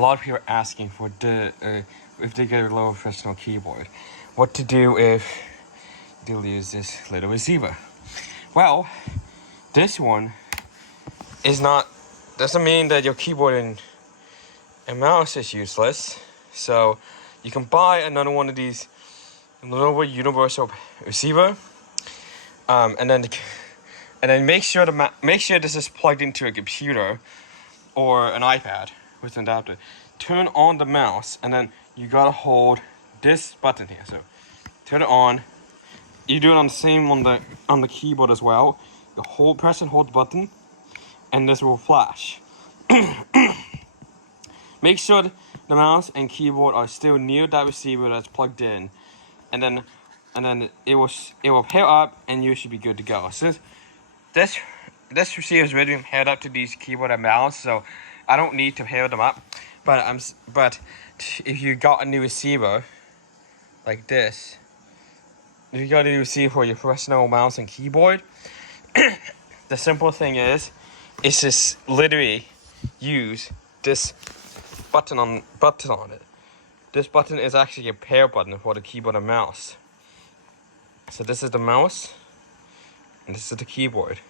A lot of people are asking for if they get a low professional keyboard, what to do if they'll use this little receiver. Well, this one doesn't mean that your keyboard and mouse is useless. So you can buy another one of these Lenovo universal receiver, and then make sure this is plugged into a computer or an iPad with an adapter. Turn on the mouse, and then you gotta hold this button here. So turn it on. You do it on the same on the keyboard as well. You press and hold the button, and this will flash. Make sure the mouse and keyboard are still near that receiver that's plugged in, and then it will pair up, and you should be good to go. So this receiver is already paired up to these keyboard and mouse, so I don't need to pair them up. But if you got a new receiver like this, if you got a new receiver for your professional mouse and keyboard, the simple thing is just literally use this button on it. This button is actually a pair button for the keyboard and mouse. So this is the mouse, and this is the keyboard.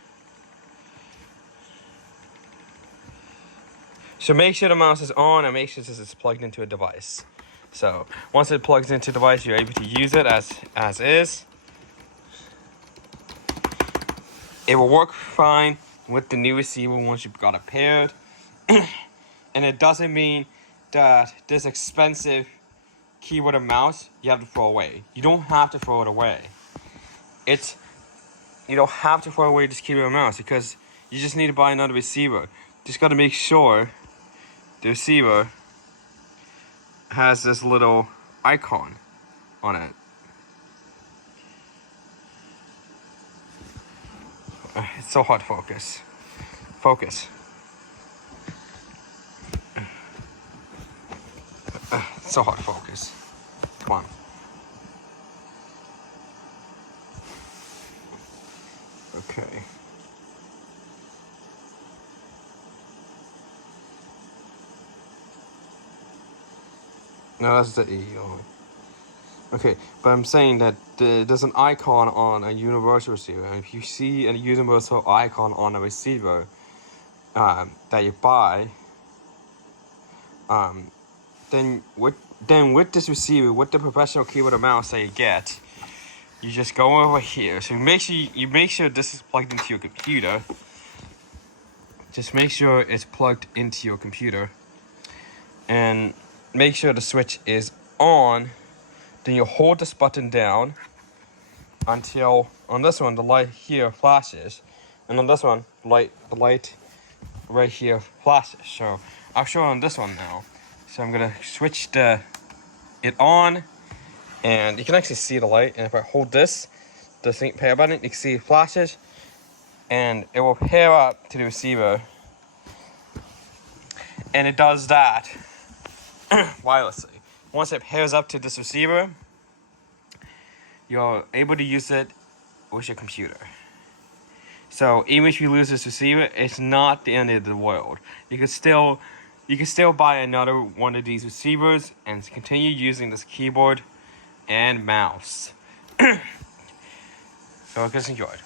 So make sure the mouse is on, and make sure this is plugged into a device. So once it plugs into the device, you're able to use it as is. It will work fine with the new receiver once you've got it paired. And it doesn't mean that this expensive keyboard and mouse you have to throw away. You don't have to throw it away. You don't have to throw away this keyboard and mouse, because you just need to buy another receiver. Just got to make sure the receiver has this little icon on it. It's so hard to focus. Focus. It's so hard to focus. Come on. Okay. No, that's the E only. Okay, but I'm saying that there's an icon on a universal receiver, and if you see a universal icon on a receiver that you buy, then with this receiver, with the professional keyboard and mouse that you get, you just go over here. So make sure this is plugged into your computer. Just make sure it's plugged into your computer, and make sure the switch is on. Then you hold this button down until on this one the light here flashes, and on this one the light right here flashes. So I'll show on this one now. So I'm gonna switch it on, and you can actually see the light. And if I hold the pair button, you can see it flashes, and it will pair up to the receiver, and it does that wirelessly. Once it pairs up to this receiver, you're able to use it with your computer. So even if you lose this receiver, it's not the end of the world. You can still buy another one of these receivers and continue using this keyboard and mouse. So I guess enjoyed.